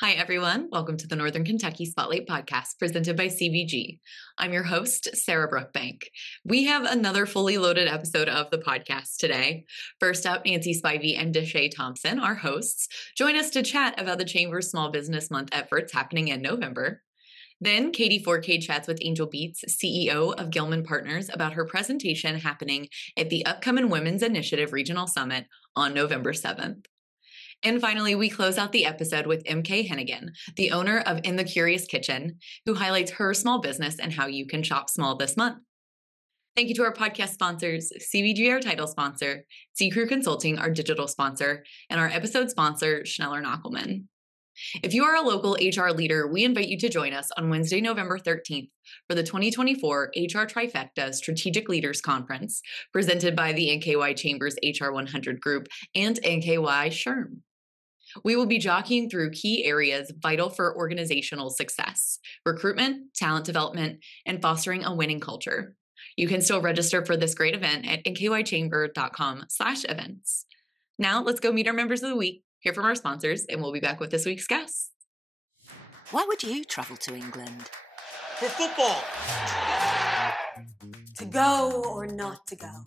Hi, everyone. Welcome to the Northern Kentucky Spotlight Podcast presented by CVG. I'm your host, Sarah Brookbank. We have another fully loaded episode of the podcast today. First up, Nancy Spivey and Dashsai Thompson, our hosts, join us to chat about the Chamber's Small Business Month efforts happening in November. Then Katie Forcade chats with Angel Beets, CEO of Gilman Partners, about her presentation happening at the upcoming Women's Initiative Regional Summit on November 7th. And finally, we close out the episode with Hennigan, the owner of In the Curious Kitchen, who highlights her small business and how you can shop small this month. Thank you to our podcast sponsors, CVG, our title sponsor, C-Crew Consulting, our digital sponsor, and our episode sponsor, Schneller Knockelman. If you are a local HR leader, we invite you to join us on Wednesday, November 13th for the 2024 HR Trifecta Strategic Leaders Conference, presented by the NKY Chamber's HR 100 Group and NKY SHRM. We will be jockeying through key areas vital for organizational success: recruitment, talent development, and fostering a winning culture. You can still register for this great event at nkychamber.com/events. Now let's go meet our members of the week, hear from our sponsors, and we'll be back with this week's guests. Why would you travel to England? For football. To go or not to go?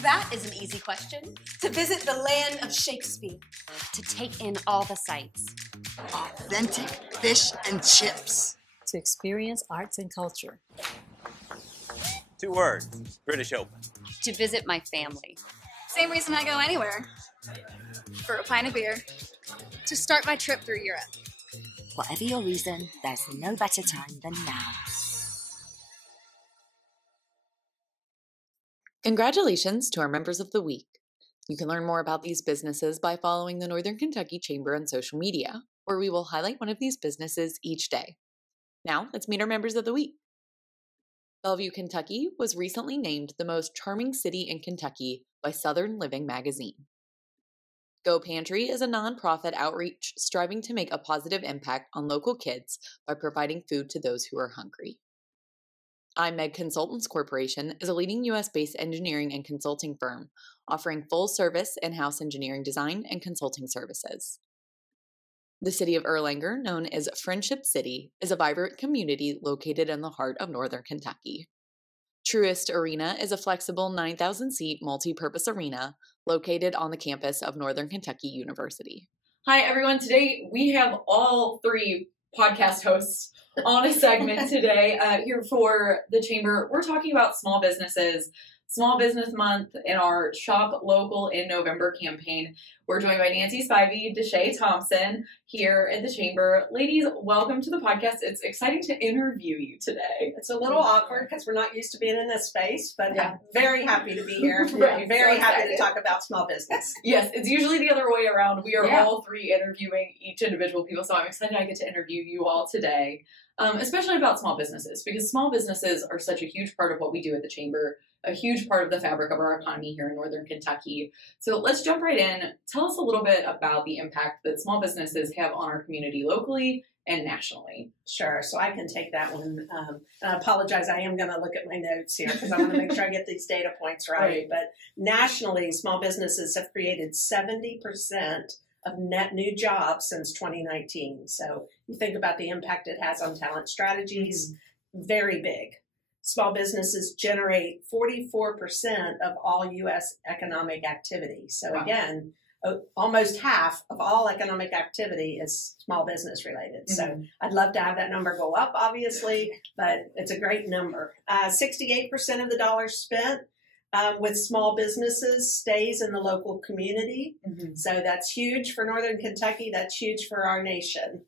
That is an easy question. To visit the land of Shakespeare. To take in all the sights. Authentic fish and chips. To experience arts and culture. 2 words, British Open. To visit my family. Same reason I go anywhere. For a pint of beer. To start my trip through Europe. Whatever your reason, there's no better time than now. Congratulations to our members of the week. You can learn more about these businesses by following the Northern Kentucky Chamber on social media, where we will highlight one of these businesses each day. Now, let's meet our members of the week. Bellevue, Kentucky was recently named the most charming city in Kentucky by Southern Living magazine. Go Pantry is a nonprofit outreach striving to make a positive impact on local kids by providing food to those who are hungry. iMed Consultants Corporation is a leading U.S.-based engineering and consulting firm offering full-service in-house engineering design and consulting services. The city of Erlanger, known as Friendship City, is a vibrant community located in the heart of Northern Kentucky. Truist Arena is a flexible 9,000-seat multi-purpose arena located on the campus of Northern Kentucky University. Hi, everyone. Today we have all 3 podcast hosts on a segment today here for the Chamber. We're talking about small businesses, Small Business Month, and our Shop Local in November campaign. We're joined by Nancy Spivey, Dashsai Thompson here at the Chamber. Ladies, welcome to the podcast. It's exciting to interview you today. It's a little awkward because we're not used to being in this space, but I'm very happy to be here. Right, Very so happy excited to talk about small business. Yes, it's usually the other way around. We are all 3 interviewing each individual people, so I'm excited I get to interview you all today, especially about small businesses, because small businesses are such a huge part of what we do at the Chamber, a huge part of the fabric of our economy here in Northern Kentucky. So let's jump right in. Tell us a little bit about the impact that small businesses have on our community locally and nationally. Sure, so I can take that one. I apologize, I am going to look at my notes here because I want to make sure I get these data points right. But nationally, small businesses have created 70% of net new jobs since 2019. So you think about the impact it has on talent strategies, very big. Small businesses generate 44% of all U.S. economic activity. So again, almost half of all economic activity is small business related. So I'd love to have that number go up, obviously, but it's a great number. 68% of the dollars spent with small businesses stays in the local community. So that's huge for Northern Kentucky. That's huge for our nation.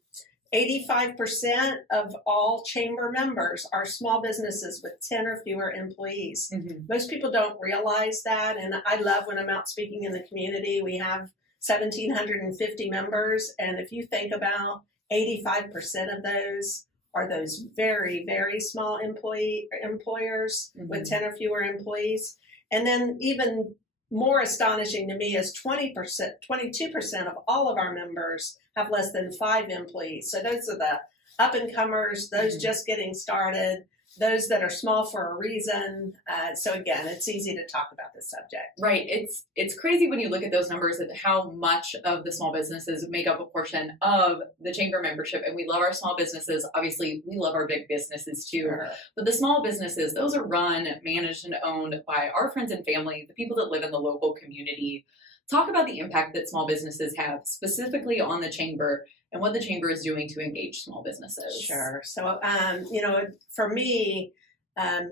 85% of all chamber members are small businesses with 10 or fewer employees. Most people don't realize that, and I love when I'm out speaking in the community. We have 1,750 members, and if you think about 85% of those are those very, very small employers with 10 or fewer employees. And then even more astonishing to me is 22% of all of our members have less than 5 employees. So those are the up-and-comers, those just getting started. those that are small for a reason. So again, it's easy to talk about this subject. Right. It's crazy when you look at those numbers at how much of the small businesses make up a portion of the chamber membership. And we love our small businesses. Obviously, we love our big businesses too. Sure. But the small businesses, those are run, managed, and owned by our friends and family, the people that live in the local community. Talk about the impact that small businesses have specifically on the chamber and what the chamber is doing to engage small businesses. Sure. So, for me,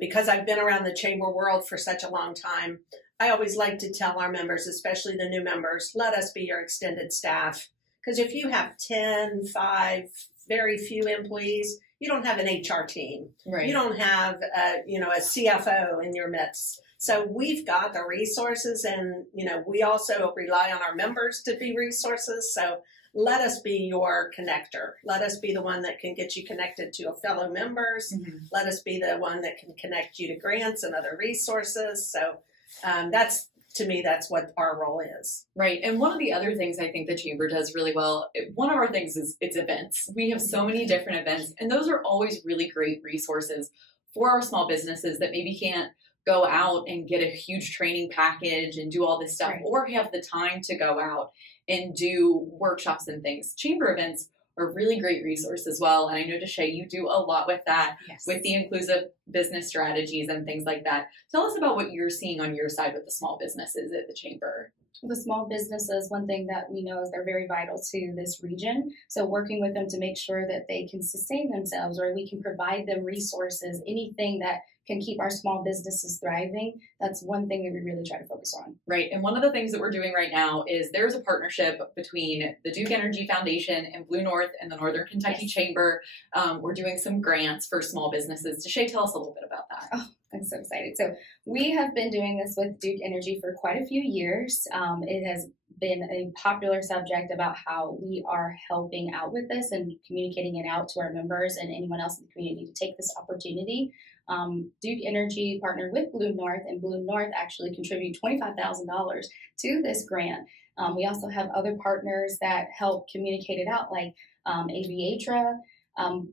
because I've been around the chamber world for such a long time, I always like to tell our members, especially the new members, let us be your extended staff. Because if you have 10, 5, very few employees, you don't have an HR team. Right. You don't have, a CFO in your midst. So we've got the resources, and, we also rely on our members to be resources. So let us be your connector. Let us be the one that can get you connected to fellow members. Mm-hmm. Let us be the one that can connect you to grants and other resources. So to me, that's what our role is. Right. And one of the other things I think the chamber does really well, one of our things is its events. We have so many different events, and those are always really great resources for our small businesses that maybe can't go out and get a huge training package and do all this stuff, right, or have the time to go out and do workshops and things. Chamber events are a really great resource as well. And I know, Dashsai, you do a lot with that, yes, with the inclusive business strategies and things like that. Tell us about what you're seeing on your side with the small businesses at the chamber. The small businesses, one thing that we know is they're very vital to this region. So working with them to make sure that they can sustain themselves, or we can provide them resources, anything that can keep our small businesses thriving. That's one thing that we really try to focus on. Right. And one of the things that we're doing right now is there's a partnership between the Duke Energy Foundation and Blue North and the Northern Kentucky, yes, Chamber. We're doing some grants for small businesses. Dashsai, tell us a little bit about that. Oh, I'm so excited. So we have been doing this with Duke Energy for quite a few years. It has been a popular subject about how we are helping out with this and communicating it out to our members and anyone else in the community to take this opportunity. Duke Energy partnered with Blue North, and Blue North actually contributed $25,000 to this grant. We also have other partners that help communicate it out, like Aviatra.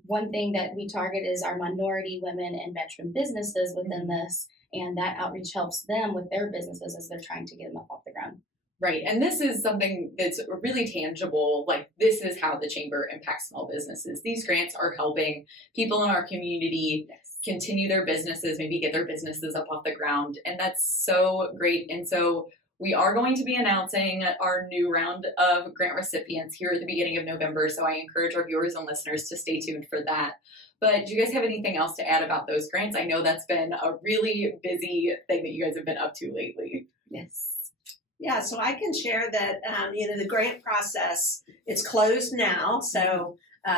One thing that we target is our minority, women, and veteran businesses within this, and that outreach helps them with their businesses as they're trying to get them up off the ground. Right. And this is something that's really tangible. Like, this is how the chamber impacts small businesses. These grants are helping people in our community, yes, continue their businesses, maybe get their businesses up off the ground. And that's so great. And so we are going to be announcing our new round of grant recipients here at the beginning of November. So I encourage our viewers and listeners to stay tuned for that. But do you guys have anything else to add about those grants? I know that's been a really busy thing that you guys have been up to lately. Yes. Yeah, so I can share that, the grant process, it's closed now. So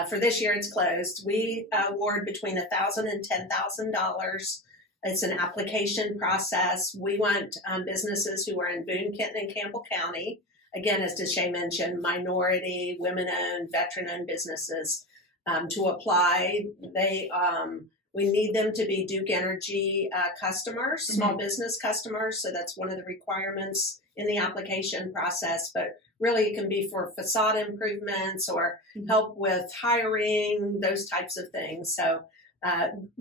for this year, it's closed. We award between $1,000 and $10,000. It's an application process. We want businesses who are in Boone, Kenton, and Campbell County. Again, as Dashsai mentioned, minority, women-owned, veteran-owned businesses to apply. We need them to be Duke Energy customers, small business customers. So that's one of the requirements in the application process. But really, it can be for facade improvements or help with hiring, those types of things. So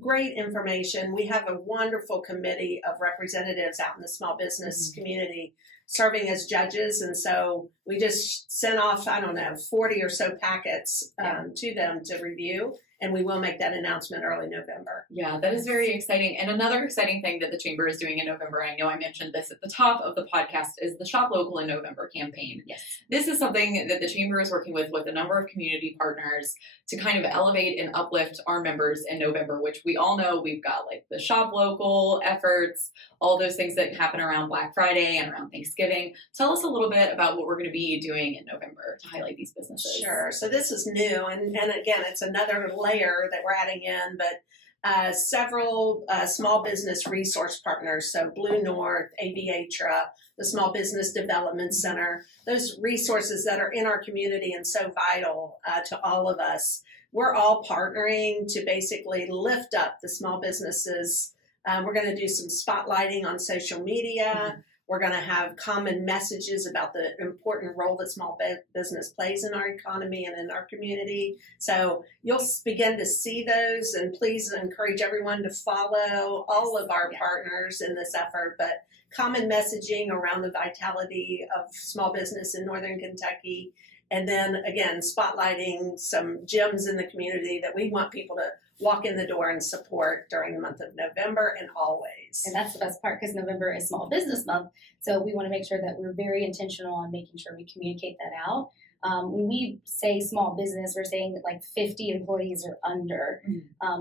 great information. We have a wonderful committee of representatives out in the small business community serving as judges. And so we just sent off, 40 or so packets to them to review. And we will make that announcement early November. Yeah, that is very exciting. And another exciting thing that the Chamber is doing in November, I know I mentioned this at the top of the podcast, is the Shop Local in November campaign. Yes. This is something that the Chamber is working with a number of community partners to kind of elevate and uplift our members in November, which we all know we've got like the Shop Local efforts, all those things that happen around Black Friday and around Thanksgiving. Tell us a little bit about what we're going to be doing in November to highlight these businesses. Sure. So this is new. And again, it's another layer that we're adding in, but several small business resource partners. So Blue North, Aviatra, the Small Business Development Center, those resources that are in our community and so vital to all of us. We're all partnering to basically lift up the small businesses. We're going to do some spotlighting on social media. We're going to have common messages about the important role that small business plays in our economy and in our community. So you'll begin to see those, and please encourage everyone to follow all of our partners in this effort. But common messaging around the vitality of small business in Northern Kentucky. And then, again, spotlighting some gems in the community that we want people to walk in the door and support during the month of November and always. And that's the best part, because November is Small Business Month. So we want to make sure that we're very intentional on making sure we communicate that out. When we say small business, we're saying like 50 employees or under.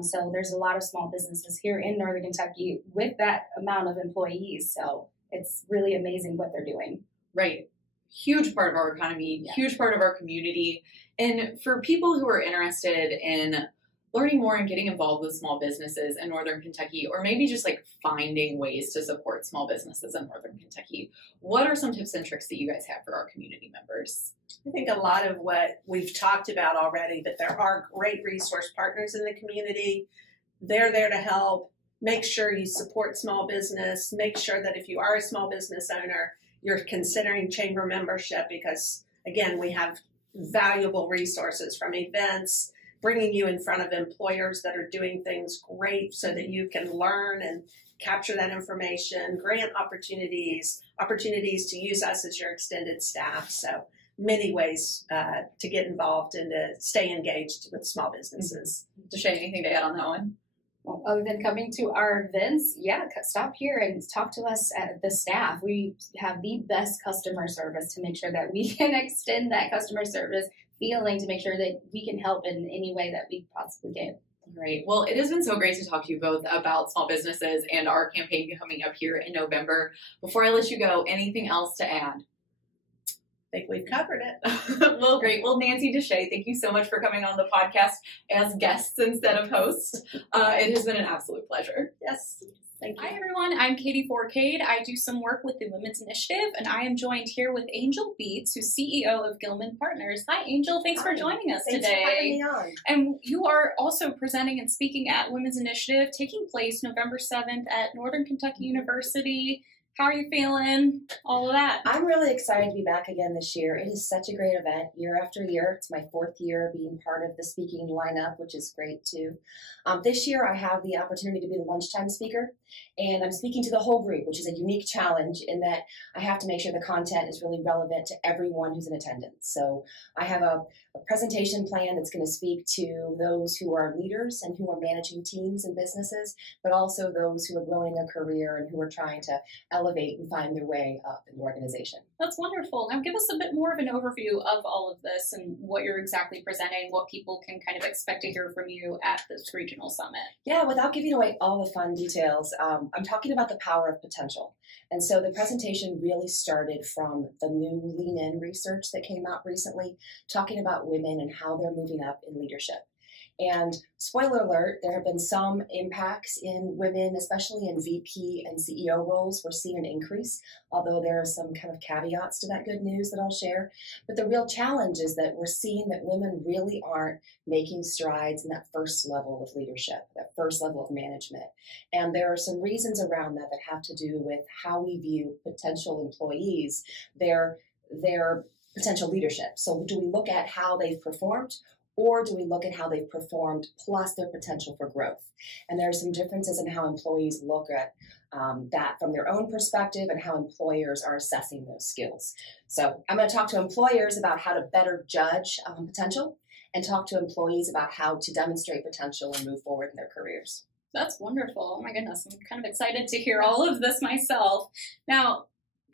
So there's a lot of small businesses here in Northern Kentucky with that amount of employees. So it's really amazing what they're doing. Right. Huge part of our economy, huge part of our community. And for people who are interested in learning more and getting involved with small businesses in Northern Kentucky, or maybe just like finding ways to support small businesses in Northern Kentucky, what are some tips and tricks that you guys have for our community members? I think a lot of what we've talked about already, but there are great resource partners in the community. They're there to help. Make sure you support small business. Make sure that if you are a small business owner, you're considering chamber membership, because, again, we have valuable resources from events, bringing you in front of employers that are doing things great so that you can learn and capture that information, grant opportunities to use us as your extended staff. So many ways to get involved and to stay engaged with small businesses. Dashai, anything to add on that one? Well, other than coming to our events, stop here and talk to us at the staff. We have the best customer service to make sure that we can extend that customer service feeling, to make sure that we can help in any way that we possibly can. Great. Well, it has been so great to talk to you both about small businesses and our campaign coming up here in November. Before I let you go, anything else to add? I think we've covered it. Well, great. Well, Nancy, Dashai, thank you so much for coming on the podcast as guests instead of hosts. It has been an absolute pleasure. Yes. Thank you. Hi, everyone. I'm Katie Forcade. I do some work with the Women's Initiative, and I am joined here with Angel Beets, who's CEO of Gilman Partners. Hi, Angel. Thanks for joining us today. Thanks for having me on. And you are also presenting and speaking at Women's Initiative, taking place November 7th at Northern Kentucky University. How are you feeling? All of that. I'm really excited to be back again this year. It is such a great event year after year. It's my 4th year being part of the speaking lineup, which is great too. This year I have the opportunity to be the lunchtime speaker, and I'm speaking to the whole group, which is a unique challenge in that I have to make sure the content is really relevant to everyone who's in attendance. So I have a presentation plan that's going to speak to those who are leaders and who are managing teams and businesses, but also those who are growing a career and who are trying to elevate and find their way up in the organization. That's wonderful. Now give us a bit more of an overview of all of this and what you're exactly presenting, what people can kind of expect to hear from you at this regional summit. Yeah, without giving away all the fun details, I'm talking about the power of potential. And so the presentation really started from the new Lean In research that came out recently, talking about women and how they're moving up in leadership. And spoiler alert, there have been some impacts in women, especially in VP and CEO roles. We're seeing an increase, although there are some kind of caveats to that good news that I'll share. But the real challenge is that we're seeing that women really aren't making strides in that first level of leadership, that first level of management. And there are some reasons around that that have to do with how we view potential employees, their potential leadership. So do we look at how they've performed, or do we look at how they've performed plus their potential for growth? And there are some differences in how employees look at that from their own perspective and how employers are assessing those skills. So I'm going to talk to employers about how to better judge potential, and talk to employees about how to demonstrate potential and move forward in their careers. That's wonderful. Oh my goodness, I'm kind of excited to hear all of this myself. Now,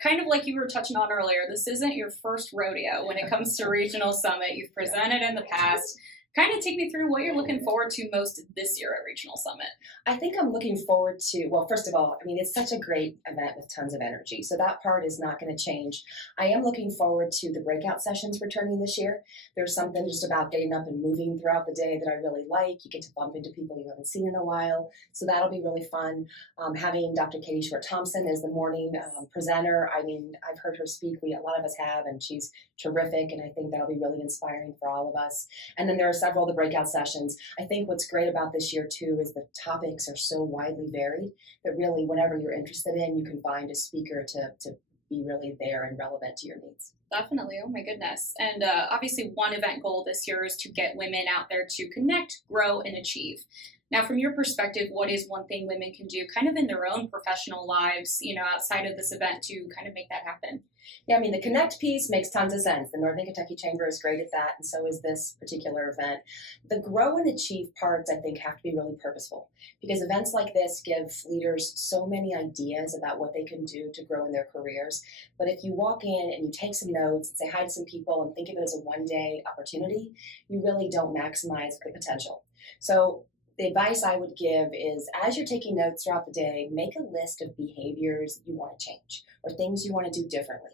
kind of like you were touching on earlier, this isn't your first rodeo when it comes to Regional Summit. You've presented in the past. Kind of take me through what you're looking forward to most this year at Regional Summit. I think I'm looking forward to, well, first of all, I mean, it's such a great event with tons of energy. So that part is not going to change. I am looking forward to the breakout sessions returning this year. There's something just about getting up and moving throughout the day that I really like. You get to bump into people you haven't seen in a while. So that'll be really fun. Having Dr. Katie Thompson as the morning presenter. I mean, I've heard her speak. A lot of us have, and she's terrific. And I think that'll be really inspiring for all of us. And then there are several of the breakout sessions. I think what's great about this year too is the topics are so widely varied that really whatever you're interested in, you can find a speaker to be really there and relevant to your needs. Definitely. Oh my goodness. And obviously one event goal this year is to get women out there to connect, grow, and achieve. Now, from your perspective, what is one thing women can do kind of in their own professional lives, outside of this event to kind of make that happen? Yeah, I mean, the connect piece makes tons of sense. The Northern Kentucky Chamber is great at that, and so is this particular event. The grow and achieve parts, I think, have to be really purposeful because events like this give leaders so many ideas about what they can do to grow in their careers. But if you walk in and you take some notes and say hi to some people and think of it as a one-day opportunity, you really don't maximize the potential. So the advice I would give is as you're taking notes throughout the day, make a list of behaviors you want to change or things you want to do differently.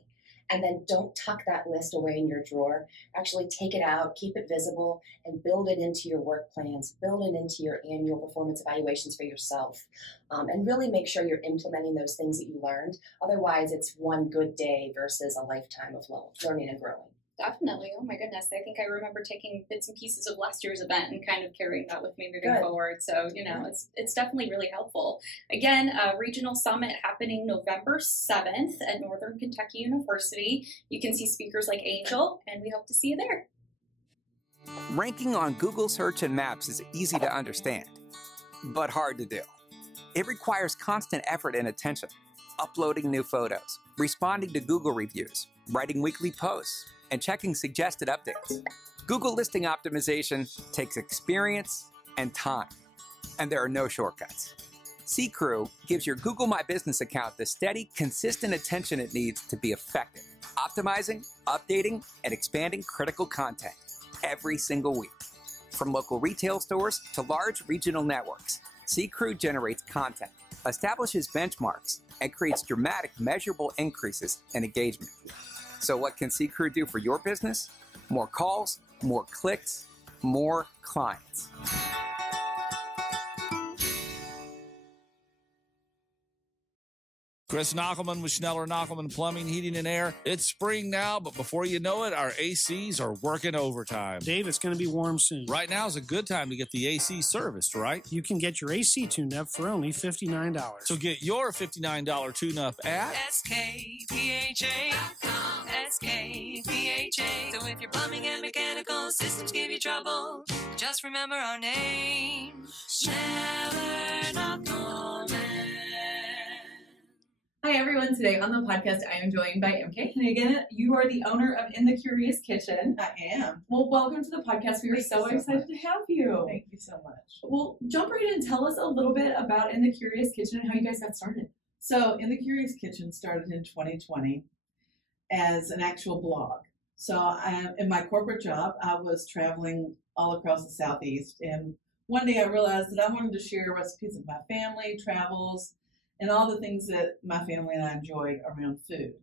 And then don't tuck that list away in your drawer. Actually take it out, keep it visible, and build it into your work plans, build it into your annual performance evaluations for yourself, and really make sure you're implementing those things that you learned. Otherwise, it's one good day versus a lifetime of learning and growing. Definitely. Oh my goodness. I think I remember taking bits and pieces of last year's event and kind of carrying that with me moving forward. So, it's definitely really helpful. Again, a regional summit happening November 7th at Northern Kentucky University. You can see speakers like Angel, and we hope to see you there. Ranking on Google Search and Maps is easy to understand, but hard to do. It requires constant effort and attention, uploading new photos, responding to Google reviews, writing weekly posts, and checking suggested updates. Google listing optimization takes experience and time, and there are no shortcuts. C-Crew gives your Google My Business account the steady, consistent attention it needs to be effective, optimizing, updating, and expanding critical content every single week. From local retail stores to large regional networks, C-Crew generates content, establishes benchmarks, and creates dramatic, measurable increases in engagement. So what can C-Crew do for your business? More calls, more clicks, more clients. Chris Knockelman with Schneller Knockelman Plumbing, Heating, and Air. It's spring now, but before you know it, our ACs are working overtime. Dave, it's going to be warm soon. Right now is a good time to get the AC serviced, right? You can get your AC tuned up for only $59. So get your $59 tune-up at SKPHA.com. SKPHA. So if your plumbing and mechanical systems give you trouble, just remember our name, Schneller Knockelman. Hi everyone, today on the podcast I am joined by MK Hennigan. You are the owner of In the Curious Kitchen. I am. Well, welcome to the podcast. We are so excited to have you. Thank you so much. Well, jump right in and tell us a little bit about In the Curious Kitchen and how you guys got started. So In the Curious Kitchen started in 2020 as an actual blog. So in my corporate job, I was traveling all across the Southeast, and one day I realized that I wanted to share recipes of my family, travels, and all the things that my family and I enjoy around food.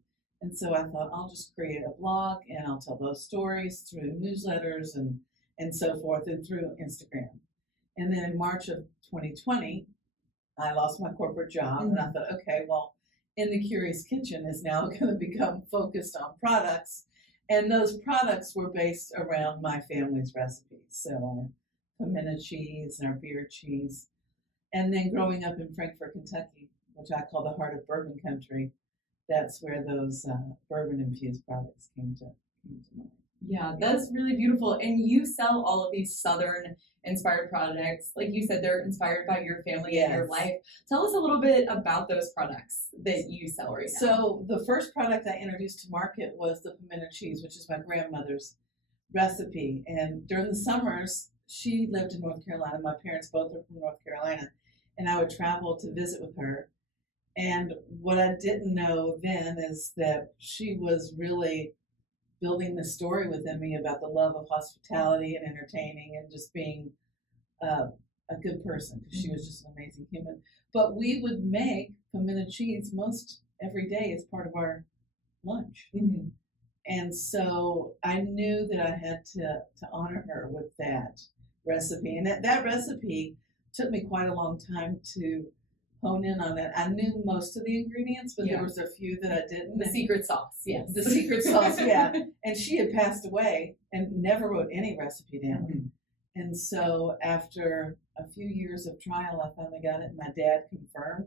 And so I thought I'll just create a blog and I'll tell those stories through newsletters and so forth and through Instagram. And then in March of 2020, I lost my corporate job and I thought, okay, well, In the Curious Kitchen is now going to become focused on products. And those products were based around my family's recipes. So our pimento cheese and our beer cheese. And then growing up in Frankfort, Kentucky, which I call the heart of bourbon country, that's where those bourbon-infused products came to mind. Yeah, that's really beautiful. And you sell all of these Southern-inspired products. Like you said, they're inspired by your family and your life. Tell us a little bit about those products that you sell right now. So the first product I introduced to market was the pimento cheese, which is my grandmother's recipe. And during the summers, she lived in North Carolina. My parents both are from North Carolina. And I would travel to visit with her. And what I didn't know then is that she was really building the story within me about the love of hospitality and entertaining and just being a good person, because she was just an amazing human. But we would make pimento cheese most every day as part of our lunch. And so I knew that I had to honor her with that recipe. And that recipe took me quite a long time to hone in on it. I knew most of the ingredients, but there was a few that I didn't. The secret sauce, yes. The secret sauce, yeah. And she had passed away and never wrote any recipe down. And so after a few years of trial, I finally got it. My dad confirmed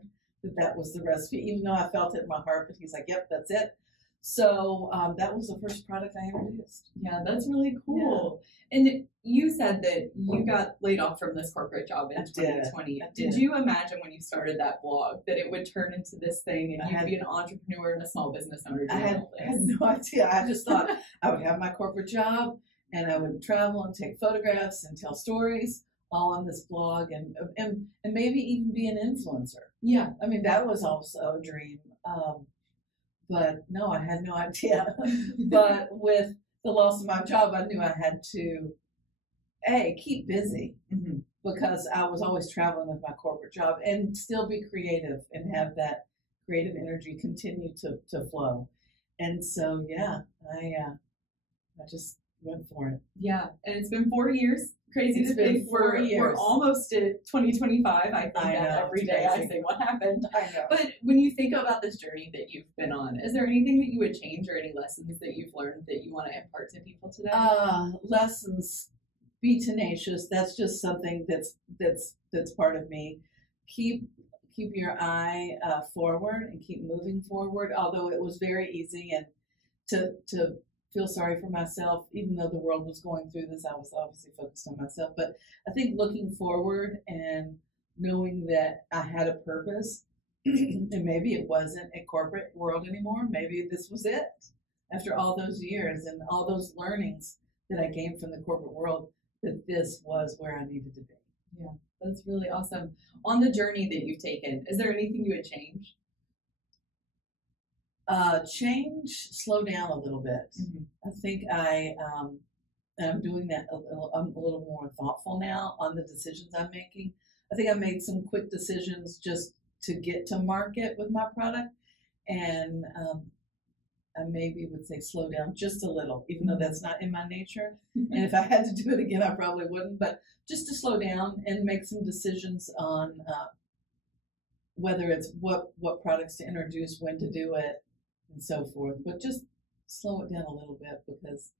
that was the recipe, even though I felt it in my heart, but he's like, yep, that's it. So that was the first product I introduced. Yeah, that's really cool. Yeah. And you said that you got laid off from this corporate job in 2020. Did you imagine when you started that blog that it would turn into this thing and you'd be an entrepreneur and a small business owner? I had no idea. I just thought I would have my corporate job and I would travel and take photographs and tell stories all on this blog and maybe even be an influencer. Yeah. I mean, that was also a dream. But no, I had no idea. But with the loss of my job, I knew I had to, keep busy because I was always traveling with my corporate job and still be creative and have that creative energy continue to flow. And so, I just went for it. Yeah, and it's been 4 years. Crazy it's to been think 4 years. We're almost at 2025. I think every day I say what happened. I know. But when you think about this journey that you've been on, is there anything that you would change or any lessons that you've learned that you want to impart to people today? Lessons: be tenacious. That's just something that's part of me. Keep your eye forward and keep moving forward. Although it was very easy and to feel sorry for myself, even though the world was going through this, I was obviously focused on myself. But I think looking forward and knowing that I had a purpose, and maybe it wasn't a corporate world anymore. Maybe this was it. After all those years and all those learnings that I gained from the corporate world, that this was where I needed to be. Yeah, that's really awesome. On the journey that you've taken, is there anything you would change? Slow down a little bit. I think I'm doing that I'm a little more thoughtful now on the decisions I'm making. I think I made some quick decisions just to get to market with my product, and I maybe would say slow down just a little, even though that's not in my nature. And if I had to do it again, I probably wouldn't, but just to slow down and make some decisions on whether it's what products to introduce, when to do it, and so forth. But just slow it down a little bit because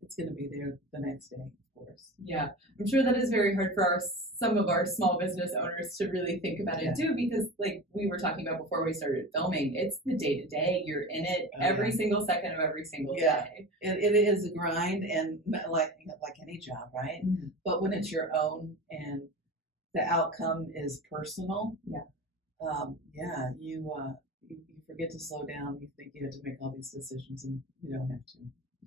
it's going to be there the next day, of course. Yeah, I'm sure that is very hard for some of our small business owners to really think about it too, because like we were talking about before we started filming, it's the day to day. You're in it every single second of every single day. It is a grind, and like any job, right? But when it's your own and the outcome is personal, you forget to slow down. You think you have to make all these decisions, and you don't have to.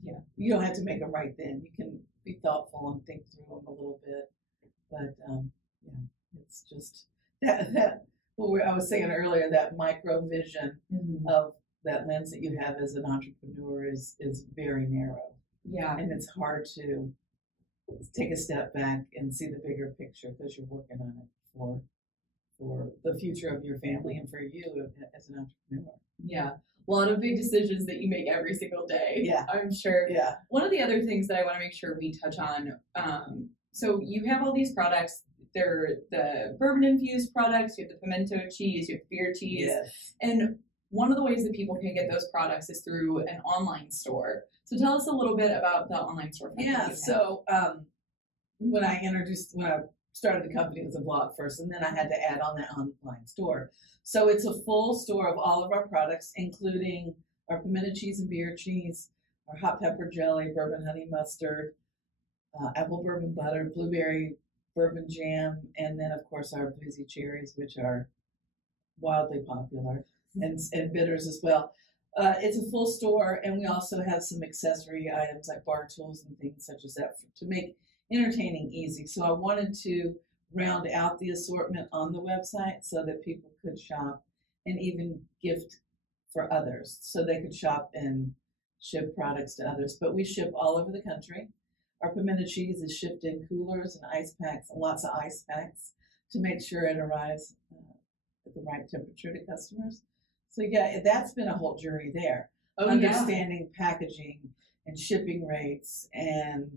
Yeah, you don't have to make them right then. You can be thoughtful and think through them a little bit. But it's just that what I was saying earlier, that micro vision of that lens that you have as an entrepreneur is very narrow. Yeah, and it's hard to take a step back and see the bigger picture because you're working on it for the future of your family and for you as an entrepreneur. Yeah. A lot of big decisions that you make every single day. Yeah. I'm sure. Yeah. One of the other things that I want to make sure we touch on, so you have all these products. They're the bourbon infused products, you have the pimento cheese, you have beer cheese. Yes. And one of the ways that people can get those products is through an online store. So tell us a little bit about the online store. Yeah. So when I started the company, it was a blog first, and then I had to add on that online store. So it's a full store of all of our products, including our pimento cheese and beer cheese, our hot pepper jelly, bourbon honey mustard, apple bourbon butter, blueberry bourbon jam, and then of course our boozy cherries, which are wildly popular, and bitters as well. It's a full store, and we also have some accessory items like bar tools and things such as that to make entertaining easy. So I wanted to round out the assortment on the website so that people could shop and even gift for others, so they could shop and ship products to others. But we ship all over the country. Our pimento cheese is shipped in coolers and ice packs, and lots of ice packs to make sure it arrives at the right temperature to customers. So yeah, that's been a whole journey there. Understanding packaging and shipping rates and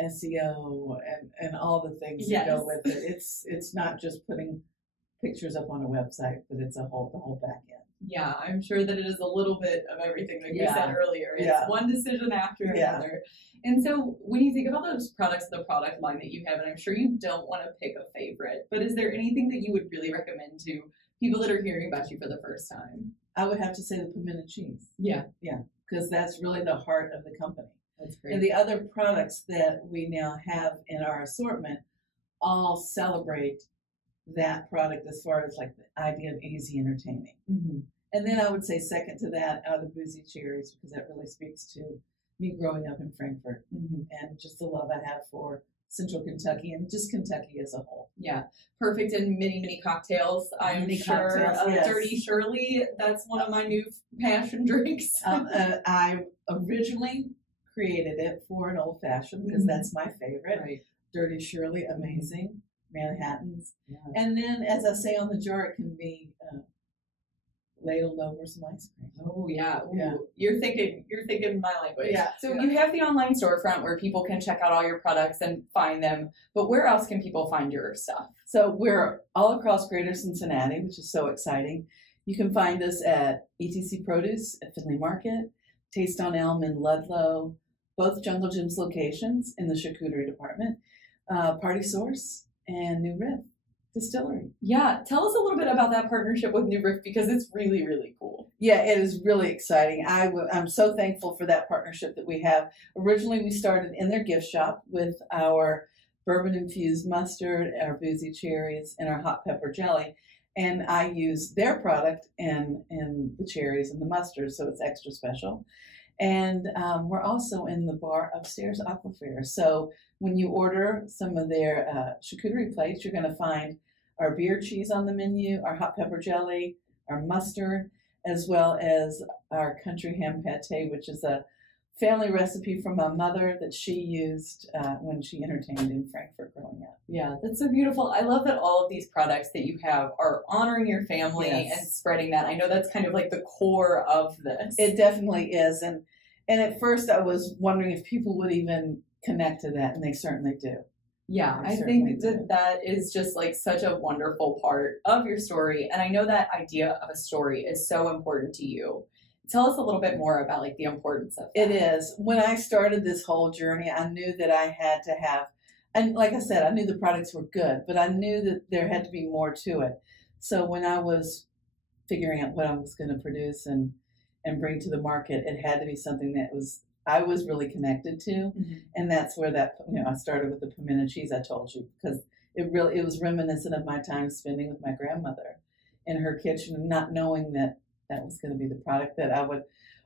SEO and all the things that go with it. It's not just putting pictures up on a website, but it's the whole back end. Yeah, I'm sure that it is a little bit of everything that you said earlier. It's one decision after another. And so when you think about those products, the product line that you have, and I'm sure you don't want to pick a favorite, but is there anything that you would really recommend to people that are hearing about you for the first time? I would have to say the pimento cheese. Yeah. Yeah, because that's really the heart of the company. That's great. And the other products that we now have in our assortment all celebrate that product as far as like the idea of easy entertaining. Mm-hmm. And then I would say second to that are the boozy cherries, because that really speaks to me growing up in Frankfort and just the love I have for Central Kentucky and just Kentucky as a whole. Yeah, perfect in mini cocktails. I'm sure. Dirty Shirley, that's one of my new passion drinks. I originally created it for an old fashioned because that's my favorite. Right. Dirty Shirley, amazing. Manhattans. Yeah. And then, as I say on the jar, it can be ladled over some ice cream. Oh yeah. You're thinking my language. Yeah. So you have the online storefront where people can check out all your products and find them, but where else can people find your stuff? So we're all across Greater Cincinnati, which is so exciting. You can find us at ETC Produce at Finley Market, Taste on Elm in Ludlow, both Jungle Jim's locations in the charcuterie department, Party Source, and New Riff Distillery. Yeah, tell us a little bit about that partnership with New Riff, because it's really, really cool. Yeah, it is really exciting. I'm so thankful for that partnership that we have. Originally, we started in their gift shop with our bourbon-infused mustard, our boozy cherries, and our hot pepper jelly. And I use their product in the cherries and the mustard, so it's extra special. And we're also in the bar upstairs, Aquafair. So when you order some of their charcuterie plates, you're going to find our beer cheese on the menu, our hot pepper jelly, our mustard, as well as our country ham pate, which is a family recipe from my mother that she used when she entertained in Frankfurt growing up. Yeah, that's so beautiful. I love that all of these products that you have are honoring your family and spreading that. I know that's kind of like the core of this. It definitely is. And at first I was wondering if people would even connect to that, and they certainly do. Yeah, I think that is just like such a wonderful part of your story. And I know that idea of a story is so important to you. Tell us a little bit more about like the importance of that. It is. When I started this whole journey, I knew that I had to have, and like I said, I knew the products were good, but I knew that there had to be more to it. So when I was figuring out what I was going to produce and bring to the market, it had to be something that I was really connected to. And that's where I started with the pimento cheese I told you, because it was reminiscent of my time spending with my grandmother in her kitchen, and not knowing that was going to be the product that I would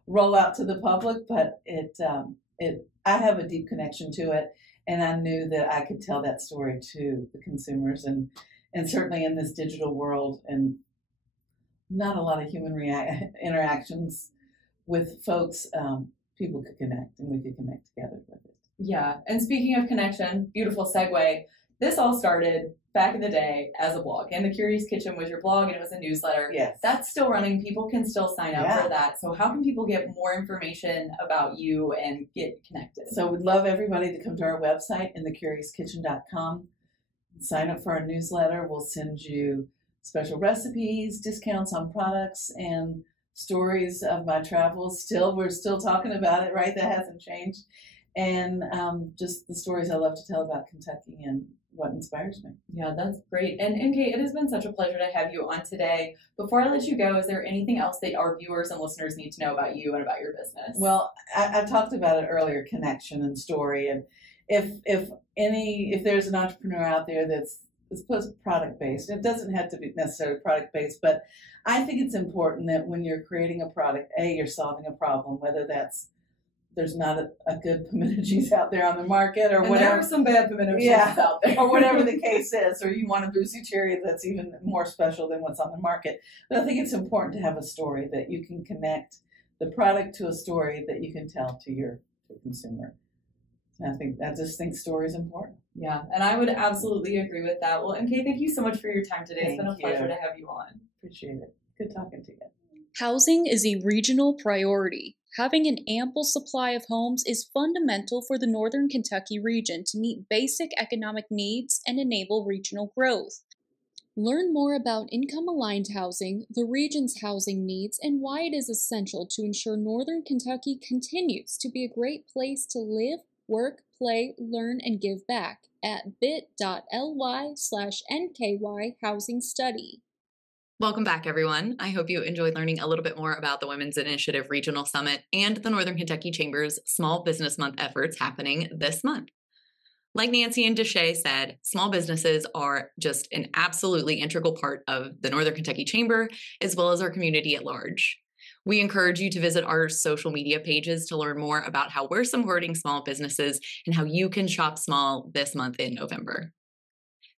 roll out to the public. But I have a deep connection to it, and I knew that I could tell that story to the consumers, and certainly in this digital world and not a lot of human interactions with folks, people could connect, and we could connect together with it. Yeah, and speaking of connection, beautiful segue. This all started back in the day as a blog, and The Curious Kitchen was your blog, and it was a newsletter. Yes. That's still running. People can still sign up for that. So how can people get more information about you and get connected? So we'd love everybody to come to our website, thecuriouskitchen.com, sign up for our newsletter. We'll send you special recipes, discounts on products, and stories of my travels. We're still talking about it, right? That hasn't changed. And just the stories I love to tell about Kentucky and what inspires me. Yeah, that's great. And NK, it has been such a pleasure to have you on today. Before I let you go, is there anything else that our viewers and listeners need to know about you and about your business? Well, I talked about it earlier, connection and story. And if there's an entrepreneur out there that's product based, it doesn't have to be necessarily product based, but I think it's important that when you're creating a product, you're solving a problem, whether there's not a good pimento cheese out there on the market, or whatever. There are some bad pimento cheese out there. Or whatever the case is, or you want a boozy cherry that's even more special than what's on the market. But I think it's important to have a story that you can connect the product to a story that you can tell to your consumer. And I just think story is important. Yeah, and I would absolutely agree with that. Well, NK, thank you so much for your time today. It's been a pleasure to have you on. Appreciate it. Good talking to you. Housing is a regional priority. Having an ample supply of homes is fundamental for the Northern Kentucky region to meet basic economic needs and enable regional growth. Learn more about income-aligned housing, the region's housing needs, and why it is essential to ensure Northern Kentucky continues to be a great place to live, work, play, learn, and give back at bit.ly/NKY Housing Study. Welcome back, everyone. I hope you enjoyed learning a little bit more about the Women's Initiative Regional Summit and the Northern Kentucky Chamber's Small Business Month efforts happening this month. Like Nancy and Dashsai said, small businesses are just an absolutely integral part of the Northern Kentucky Chamber, as well as our community at large. We encourage you to visit our social media pages to learn more about how we're supporting small businesses and how you can shop small this month in November.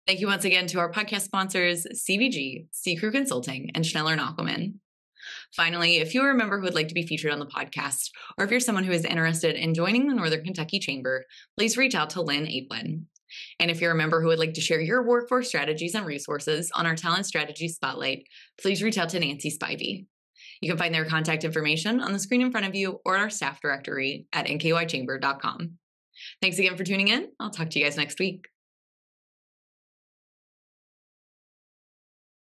Thank you once again to our podcast sponsors, CVG, C. Crew Consulting, and Schneller & Ackelman. Finally, if you are a member who would like to be featured on the podcast, or if you're someone who is interested in joining the Northern Kentucky Chamber, please reach out to Lynn Aplin. And if you're a member who would like to share your workforce strategies and resources on our Talent Strategy Spotlight, please reach out to Nancy Spivey. You can find their contact information on the screen in front of you or at our staff directory at nkychamber.com. Thanks again for tuning in. I'll talk to you guys next week.